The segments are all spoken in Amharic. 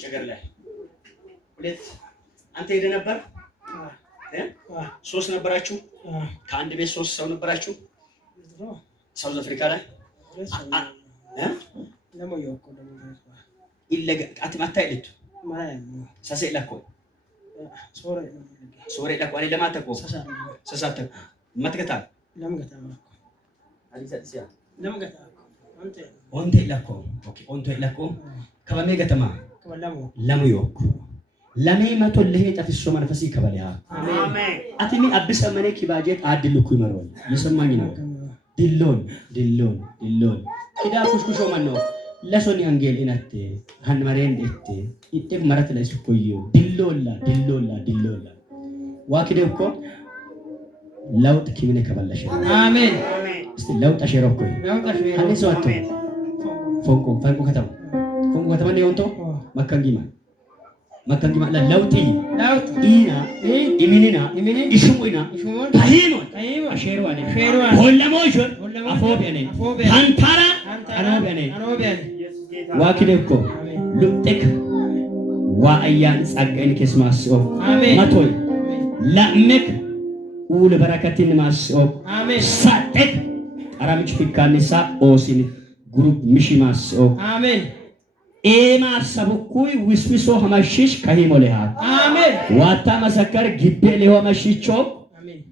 ውጭ ሀገር ላይ ሁለት አንተ ሄደህ ነበር? ሶስት ነበራችሁ? ከአንድ ቤት ሶስት ሰው ነበራችሁ? ሳውዝ አፍሪካ ላይ illega ati matta illettu sase ilakko sore ilakko ani lama takko sasata matgata ali satsia lamgata onte ilakko okay onte ilakko kabame gatama lamu yokko lame mato lehe tafisso manfasi kabaliha amen ati min abisa mane kibajet adilku imarwal yesamaኝ ነው dillon kida kuskusho manno ለሶኒ አንጌል ኢናቴ ሃንማሬን እቴ ኢጤፍ ማራት ላይ ስኮዩ ድሎላ ዋኪደኮ ለውጥ ኪብነ ከበላሽ አሜን እስቲ ለውጥ አሸሮኮ አንሶ አቶ ፎንቆ ከተማ ነው ወንቶ መካንጊማ ለውጥ ኢና ኢሚኒና ኢሹሙና ታሂሞን አሸሮዋኔ ሆለሞሽ አፎቢያኔ አንታራ አኖቢያኔ ዋኪደኮ ሉጥክ ዋአያን ጸጋን ከስማስኦ ማቶይ ለምክ ኡል በረከትን ማስኦ ሳጥክ አራምጭ ፍካንሳ ኦሲን ግሩፕ ሚሽ ማስኦ አሜን ኤማ ሰብኩይ ዊስዊሶ ሐማሽሽ ከሂሞለሃ አሜን ዋታ መሰከር ግቤ ለሆ ማሽቾ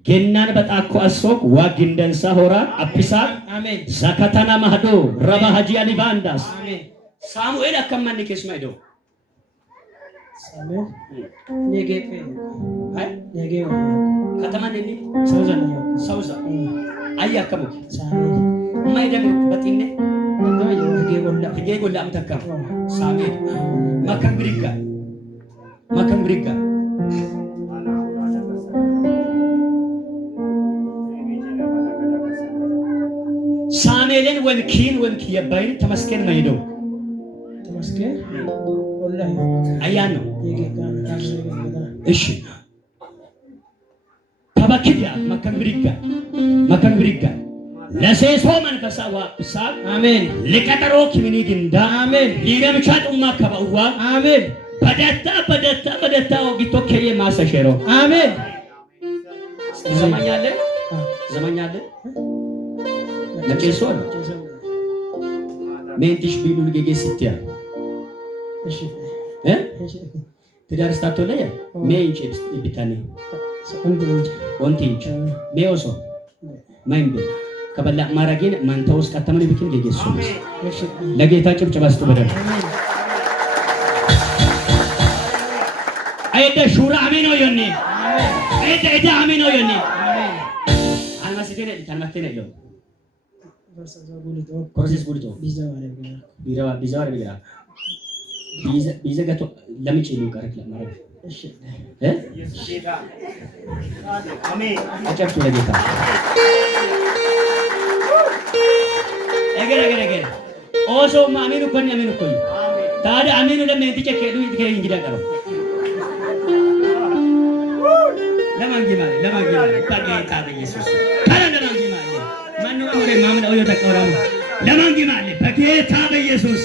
ገናን በጣኮ አሶክ ዋግንደንሳ ሆራ አፕሳ አሜን ዘካታና ማህዶ ረባ ሀጂያ ሊባንዳስ አሜን ሳሙኤል አከማን ከስማይዶ ሳሙኤል ነጌፔ ነጌው ከተማንኒ ሰውዛ አያከሙ ሳሙኤል ማይደም በጥኔ ጌጎላ አምተካ ሳሙኤል ማከምብሪካ ሳሙኤልን ወንኪን የባይን ተመስገን ማይዶ ተመስገን ወላሂ አያን ነው እሺ ተባክያ ማከምብሪካ ለሴሶ መንፈሳዋ ሳብ አሜን ለቀጠሮ ኪሚኒ ግንዳ አሜን ሊገምቻጡማ ከበዋ አሜን በደታ ወግቶ ከየ ማሰሸሮ አሜን ዘመኛለ ለቄሶ ሜንቲሽ ቢሉል ጌጌሲቲያ እሺ ትዳር ስታቶ ላይ ሜንጭ ቢታኒ ወንቲንች ሜኦሶ ማይምብ ከበላ ማራጌን ማንተውስ ከተመነ ቢkin ጌጌሶ ለጌታ ጭብጨባስቱ በደም አይደ ሹራ አሜን ነው የኔ አይደ አሜን ነው የኔ አልማሲቴ ታልማቴ ነው ኮርሲስ ቡልቶ ቢዛ ጋቶ ለምጭ ነው ቀረክ ለማረግ እሺ ጌታ አሜን አጨብጭ ለጌታ እገረ ኦሶ ማሚኑ ኮን ታዲ አሚኑ ለምን ትጨከዱ ይከይ እንግዳ ቀረ ለማንጊማ ታጌታ በኢየሱስ ለማንጊማ ማምን አውዮ ተቀራሙ ለማንጊማ በጌታ በኢየሱስ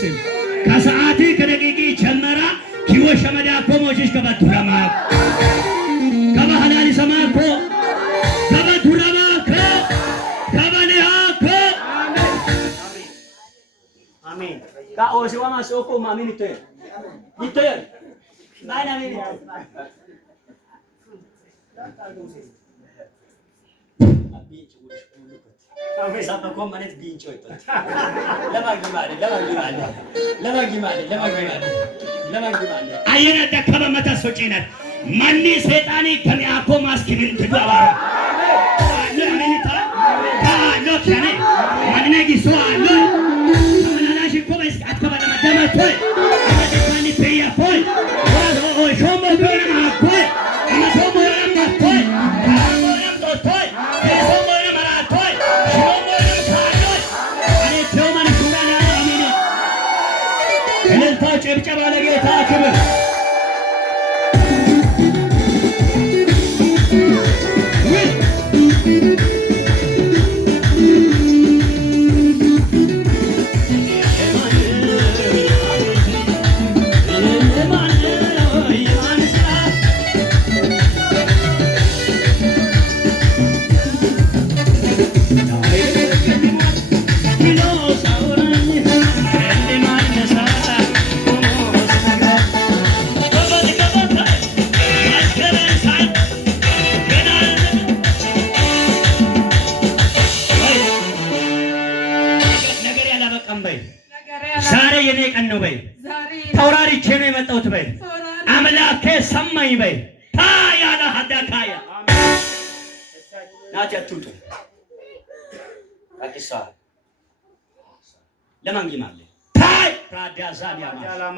ከሰዓት ከደቂቂ ጀመራ ኪዎ ሸመዳ ኮሞጂሽ ከበቱራማ ከበሐላሊ ሰማኮ ከበቱራማ ከበኔሃኮ አሜን ካኦሲዋ ማሶኮ ማሚን ይተየ ማና ሚን ሳበኮ ማለት ቢንጮ ይጣ ለማግማለ አየነ ደከበ መታሶጪናት ማኒ ሰይጣኒ ከሚያኮ ማስኪን ትባባ አሜንታ ካሎ ከኔ ማንነ ጊሶ አሎ ማናላሽ ኮበስ አትከባለ መደመቶ አደካኒ ተያፎይ ኦ ሾሞ በረማ ኮይ አመቶሞ ረማ ኮይ ጭብጨባ ለጌታ ክብር ተጠራርቼ ነው የመጣሁት በይ። አምላኬ ሰማኝ በይ። ታያላ ሀዳካያ ናቸቱቱ አቂሳ ለማንጊማለ ታይ ራዲያዛኒያ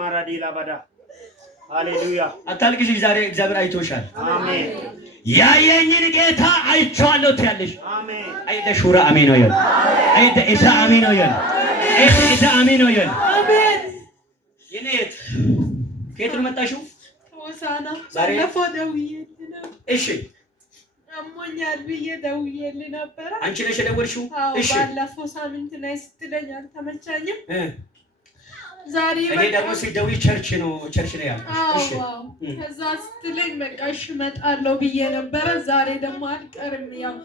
ማራዲ ላባዳ ሃሌሉያ። አታልቅሽ፣ ዛሬ እግዚአብሔር አይቶሻል። አሜን። ያየኝን ጌታ አይቼዋለሁ ትያለሽ። አሜን። አይደ ሹራ አሜን ነው። አይደ ኢሳ አሜን ነው። አይደ ኢሳ አሜን ነው። አሜን። የኔት ከየት ነው መጣሽው? ከወሳና ባለፈው ደውዬልህ ነው። እሺ አሞኛል ብዬ ደውዬልህ ነበር። አንቺ ነሽ የደወልሽው? እሺ ባለፈው ሳምንት ላይ ስትለኝ አልተመቻኝም። ዛሬ እኔ ደግሞ ሲደውይ ቸርች ነው ያልኩት። እሺ ከዛ ስትለኝ በቃ እሺ እመጣለሁ ብዬ ነበር። ዛሬ ደግሞ አልቀርም ያው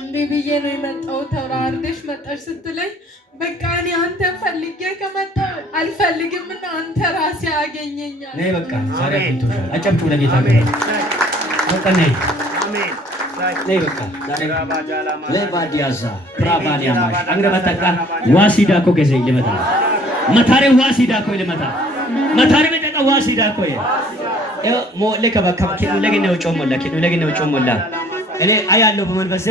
እንዴ ብዬ ነው የመጣው። ተራርደሽ መጣሽ ስትለኝ በቃ እኔ አንተ ፈልጌ ከመጣሁ አልፈልግምና አንተ ራሴ አገኘኛል። ነይ በቃ ዛሬ አግኝቶሻል። አጨብጭቡ ለጌታ። አሜን አሜን አሜን። ነይ በቃ ዛሬ ለባዲያዛ ፕራባዲያማሽ አንገበታካ ዋሲዳ ኮገዘ ይለመታ መታሬ ዋሲዳ ኮ ይለመታ መታሬ በደቃ ዋሲዳ ኮ ሞ ለከባካ ለገነው ጮሞላ እኔ አያለሁ በመንፈሴ።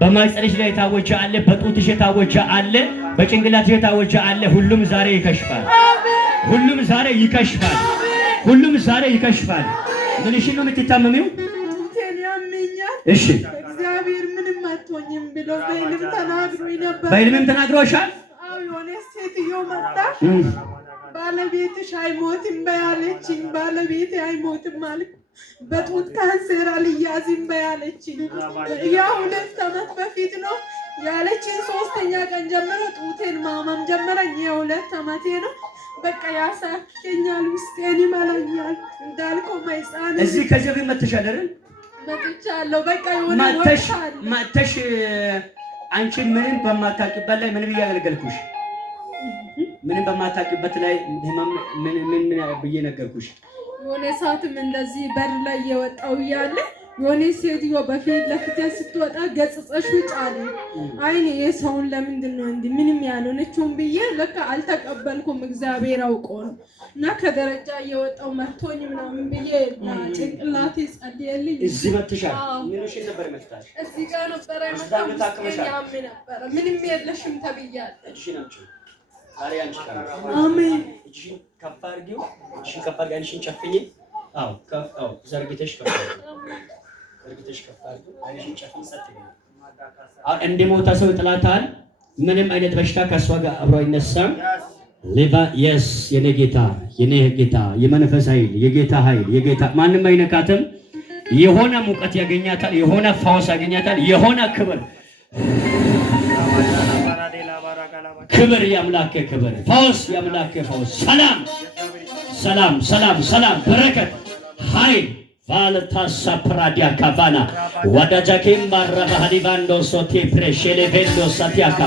በማይጸልሽ ላይ የታወጀ አለ፣ በጡትሽ የታወጀ አለ፣ በጭንቅላትሽ የታወጀ አለ። ሁሉም ዛሬ ይከሽፋል። ሁሉም ዛሬ ይከሽፋል። ሁሉም ዛሬ ይከሽፋል። ምንሽ ነው የምትታመሚው? እሺ እግዚአብሔር ምንም አትሆኝም ብሎ በህልም ተናግሮኝ ነበር። በህልምም ተናግሮሻል? አዎ የሆነ ሴትዮ መጣ። ባለቤትሽ አይሞትም በያለችኝ። ባለቤቴ አይሞትም ማለት በጡት ካንሰር አልያዝም በያለችኝ። ያ 2 ዓመት በፊት ነው ያለችኝ። 3ኛ ቀን ጀምሮ ጡቴን ማመም ጀመረኝ። የ2 ዓመቴ ነው። በቃ ያሳከኛል፣ ውስጤን ይመላኛል። እንዳልከው ማይጻን እዚህ ከዚህ በፊት መተሻል አይደል? መጥቻለሁ። በቃ የሆነ መተሽ አንቺን ምንም በማታውቂበት ላይ ምን ብዬ አገልገልኩሽ? ምንም በማታውቂበት ላይ ምን ብዬ ነገርኩሽ? የሆነ ሰዓትም እንደዚህ በር ላይ የወጣው እያለ የሆነ ሴትዮ በፊት ለፊት ስትወጣ ገጽጸሽ ውጭ አለ። አይኔ የሰውን ለምንድን ነው እንዲህ ምንም ያልሆነችውን ብዬ ለካ አልተቀበልኩም። እግዚአብሔር አውቆ ነው እና ከደረጃ እየወጣው መርቶኝ ምናምን ብዬ ጭንቅላቴ ጸልየልኝ እዚህ መጥተሻል። ምንሽ ነበር መጥታሽ? እዚህ ጋር ነበር ያም ነበር። ምንም የለሽም ተብያለሁ። እሺ ናቸው ዛሬ አንቺ አሜን። እሺ ከፍ አድርጊው። እሺ ከፍ አድርጊ። አንቺን ጨፍኝ። አዎ ከፍ አዎ ዘርግተሽ ከፍ ዘርግተሽ ከፍ አድርጊው። አንቺን ጨፍኝ። ጸጥይ እንደ ሞታ ሰው ጥላታል። ምንም አይነት በሽታ ከሷ ጋር አብሮ አይነሳም። ሌባ የስ የኔ ጌታ የመንፈስ ኃይል የጌታ ማንም አይነካትም። የሆነ ሙቀት ያገኛታል። የሆነ ፈውስ ያገኛታል። የሆነ ክብር የአምላክ ክብር፣ ፈውስ የአምላክ ፈውስ፣ ሰላም በረከት ኃይል ቫልታሳ ፕራዲያ ካቫና ዋዳጃኬም ባራባሃሊቫንዶ ሶቴ ፕሬሼሌቬንዶ ሳቲያካ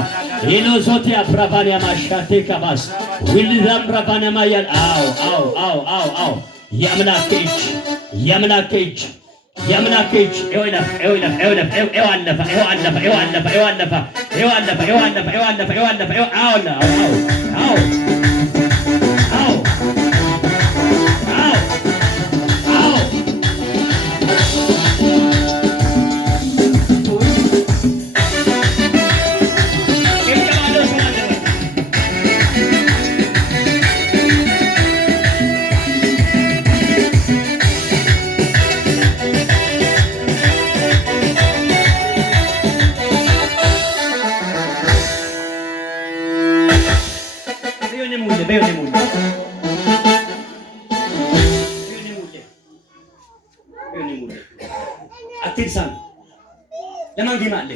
ኢኖዞቲያ ፕራቫኒያ ማሻቴ ካባስ ዊልዛም ፕራቫኒያ ማያል አው የአምላክ እጅ አትልሳም ለማንገማ አለ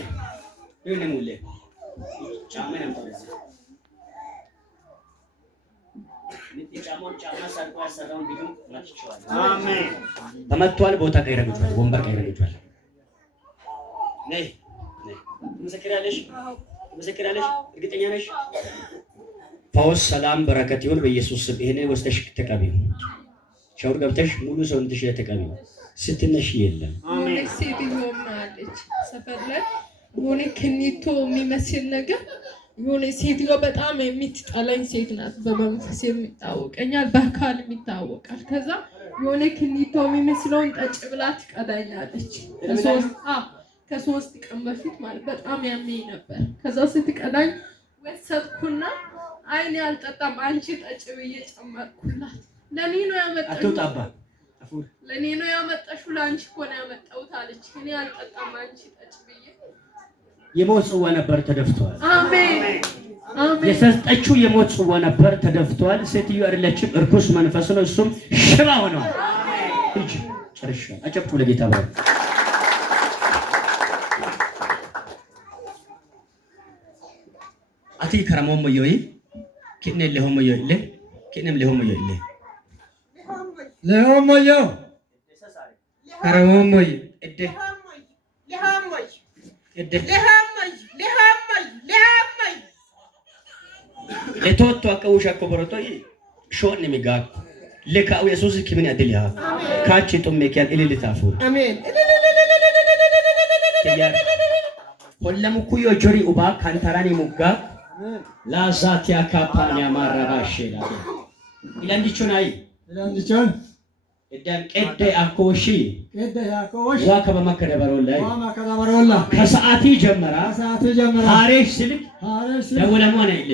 ይሁን ሙሌ ጫማን ተወዘ ጫማ ሳርቆ ያሰራው ቢግም ማጥቻዋል። አሜን። ተመቷል። ቦታ ቀይረግቷል። ወንበር ቀይረግቷል። ነይ ምስክራለሽ እርግጠኛ ነሽ? ፈውስ፣ ሰላም፣ በረከት ይሁን በኢየሱስ ስም። ይሄንን ወስደሽ ተቀበዩ። ሻወር ገብተሽ ሙሉ ሰውነትሽ ተቀበዩ። ስትነሽ የለም። አሜን። ሴትዮ ማለች ሰፈር ላይ ሆነ ክኒቶ የሚመስል ነገር የሆነ ሴትዮ በጣም የምትጠላኝ ሴት ናት። በመንፈስ የሚታወቀኛል፣ በአካል የሚታወቃል። ከዛ የሆነ ክኒቶ የሚመስለውን ጠጭ ብላ ትቀዳኛለች። ከሶስት ቀን በፊት ማለት በጣም ያመኝ ነበር። ከዛ ስትቀዳኝ ወሰድኩና አይኔ አልጠጣም አንቺ ጠጭ ብዬ ጨመርኩላት። ለኔ ነው ያመጣሽው፣ ለኔ ነው ያመጣሽው፣ ለአንቺ እኮ ነው ያመጣሁት አለች። እኔ አልጠጣም አንቺ ጠጭ ብዬ የሞት ጽዋ ነበር ተደፍቷል። አሜን አሜን። የሰጠችው የሞት ጽዋ ነበር ተደፍቷል። ሴትዮ አይደለችም፣ እርኩስ መንፈስ ነው። እሱም ሽባ ሆኗል። እጅ ጨርሻ አጨብጡ ለጌታ ባለ አቲ ከረሞም ሞዮይ ከነ ለሆም ሞዮይ ከነም ለሆም ሞዮይ ለሆም ሞዮ ከረሞም ሞይ እደ ለቶቶ አቀውሻ ኮበረቶ ሾን ሚጋ ለካው ኢየሱስ ኪምን ያድልያ ካቺ ጦም መኪያን እልልታፉ አሜን ሁሉም ኩዮ ጆሪ ኡባ ካንታራኒ ሙጋ ላዛቲያ ካፓኒያ ማራባሽላ ኢላንዲቾናይ እዳን ቀደ አኮሺ ዋከ በመከደበሮላ ከሰዓቲ ጀመራ ሃሬሽ ስልክ ደወለማ ነው ይለ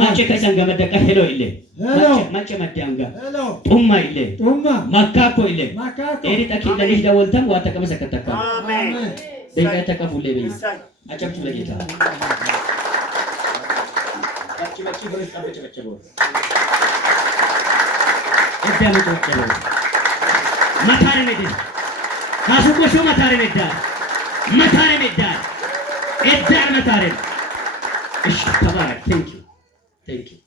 ማጨ ከሰንገ መደቀ ሄሎ ይለ ማጨ መዲያንጋ ጡማ ይለ ማካኮ ይለ ኤሪ ጠቂለ ልጅ ደወልተም ዋተ ከመሰከተካ አሜን ደጋ ተቀፉለ በይ አጨብጭ ለጌታ አጭ ብረስ አበጨበጨቦ እዳም ተወከለ መታረ ነዲ ካሱቆሾ መታረ ነዳ መታረ ነዳ እዳር መታረ እሺ ተባረክ ቴንክ ዩ